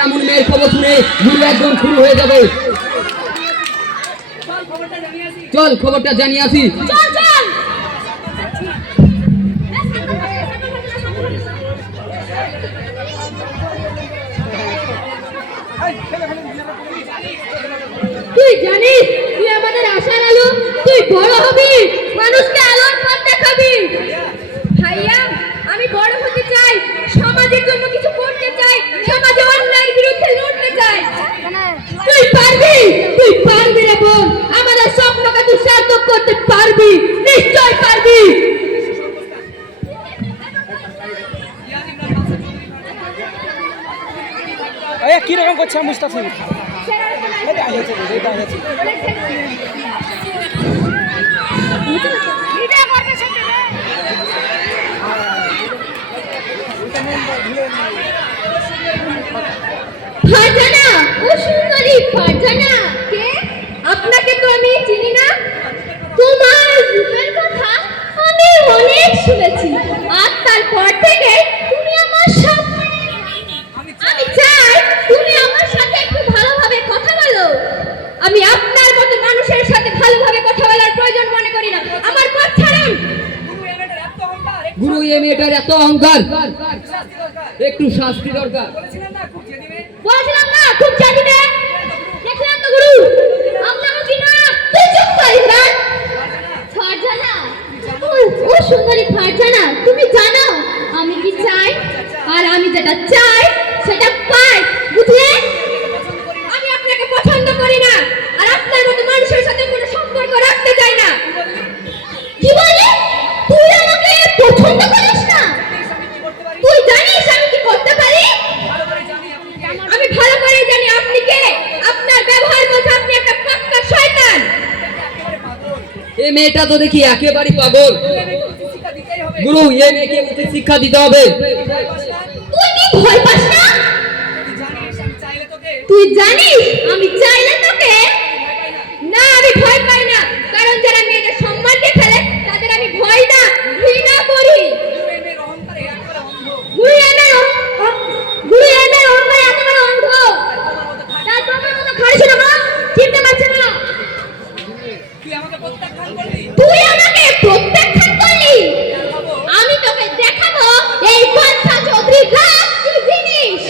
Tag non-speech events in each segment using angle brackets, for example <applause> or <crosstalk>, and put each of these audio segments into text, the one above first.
এমন মেয়ের খবর শুনে একদম শুরু হয়ে যাবে। চল খবরটা জানিয়ে আসি। চল চল। তুই জানিস তুই আমাদের আশার আলো তুই বড় হবি। মানুষকে আলোর পথ দেখাবি ভাইয়া আমি বড় হতে চাই সমাজের জন্য কিছু করতে চাই সমাজে অন্যায়ের বিরুদ্ধে লড়তে চাই তুই পারবি তুই পারবি রে বোন আমাদের স্বপ্নকে তুই সার্থক করতে পারবি নিশ্চয় পারবি কীরকম করছে আপনাকে তো আমি চিনি না। তোমার রূপের কথা আমি অনেক শুনেছি। আর তারপর থেকে এ মেয়েটার এত অহংকার। একটু শাস্তি দরকার। বলছিলাম না খুব জানি দেখলাম তো গুরু আপনাকে কি না তুই চুপ কর ইমরান ফারজানা ও ও সুন্দরী ফারজানা তুমি জানো আমি কি চাই? আর আমি যেটা চাই এ মেয়েটা তো দেখি একেবারে পাগল। গুরু, এই মেয়েকে উচিত শিক্ষা দিতে হবে। তুই জানিস আমি চাইলে তোকে না, আমি ভয় পাই না। কারণ যারা মেয়েদের সম্মান দিয়ে ফেলে তাদের আমি ভয় না ঘৃণা করি গুরু এনে গুরু এনে অহংকার একেবারে অন্ধ তার তোমার মতো খাড়ি ছিল না চিনতে পারছে না তুই আমাকে প্রত্যাখ্যান করলি আমি তোকে দেখাবো এই বাদশা চৌধুরী রাজ কি জিনিস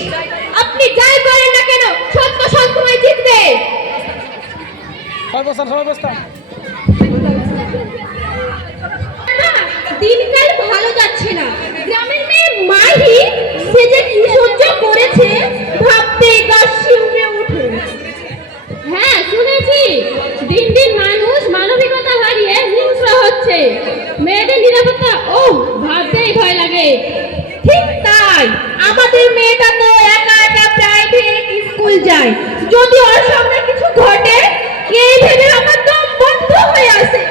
আপনি যাই করেন না কেন সত্য সবসময় জিতবে বসতাম, সবাই। দিনকাল ভালো যাচ্ছে না গ্রামের মেয়ে মাহি সে যে কি সহ্য করেছে ভাবতে গা শিউরে ওঠে হ্যাঁ শুনেছি দিন দিন মানুষ মানবিকতা হারিয়ে হিংস্র হচ্ছে মেয়েদের নিরাপত্তা ও ভাবতেই ভয় লাগে ঠিক তাই আমাদের মেয়েটা তো একা একা প্রাইভেট স্কুল যায় যদি ওর সামনে কিছু ঘটে এই ভেবে আমার দম বন্ধ হয়ে আসে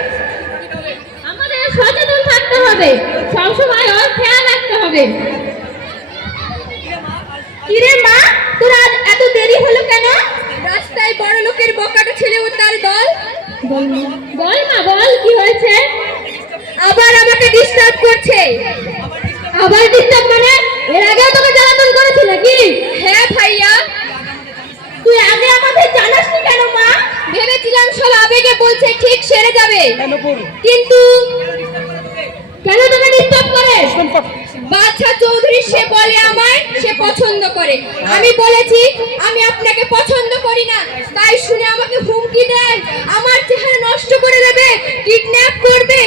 আমাদের সচেতন থাকতে হবে সবসময় ওর হবে। কিরে মা তোর আজ এত দেরি হলো কেন? রাস্তায় বড় লোকের বকাটা ছেলে ও তার দল। বল মা। বল কি হয়েছে? আবার আমাকে ডিস্টার্ব করছে। আবার ডিস্টার্ব মানে? এর আগেও তোকে জ্বালাতন করেছে নাকি? হ্যাঁ ভাইয়া। তুই আগে আমাদের জানাসনি কেন মা? ভেবেছিলাম সব আবেগে বলছে ঠিক সেরে যাবে। কিন্তু কেন তোকে ডিস্টার্ব করে? চৌধুরী সে বলে আমায়, সে পছন্দ করে। আমি বলেছি, আমি আপনাকে পছন্দ করি না। তাই শুনে আমাকে হুমকি দেয় আমার চেহারা নষ্ট করে দেবে কিডন্যাপ করবে।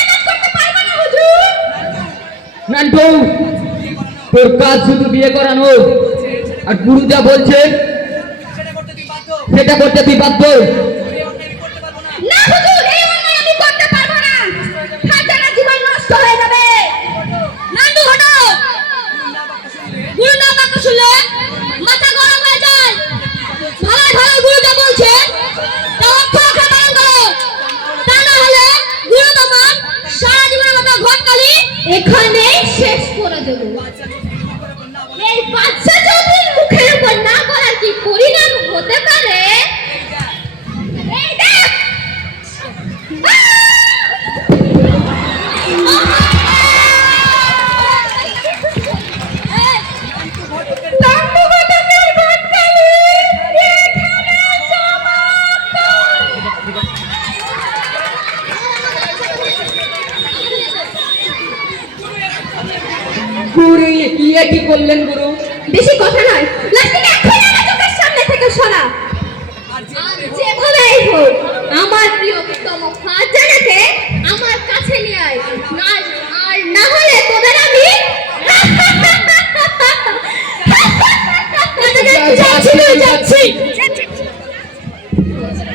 এটা করতে পারব না, হুজুর। নান্টু, তোর কাজ শুধু বিয়ে করানো। আর গুরু যা বলছে, সেটা করতে তুই বাধ্য। গুরু ইয়ে কি করলেন গুরু? বেশি কথা নয়। লাস্টিকে এখন আমার চোখের সামনে থেকে সরা। আর যেভাবেই হোক আমার প্রিয়তম ফারজানাকে আমার কাছে নিয়ে আয়। না আর না হলে তোদের আমি <laughs> যাচ্ছি যাচ্ছি।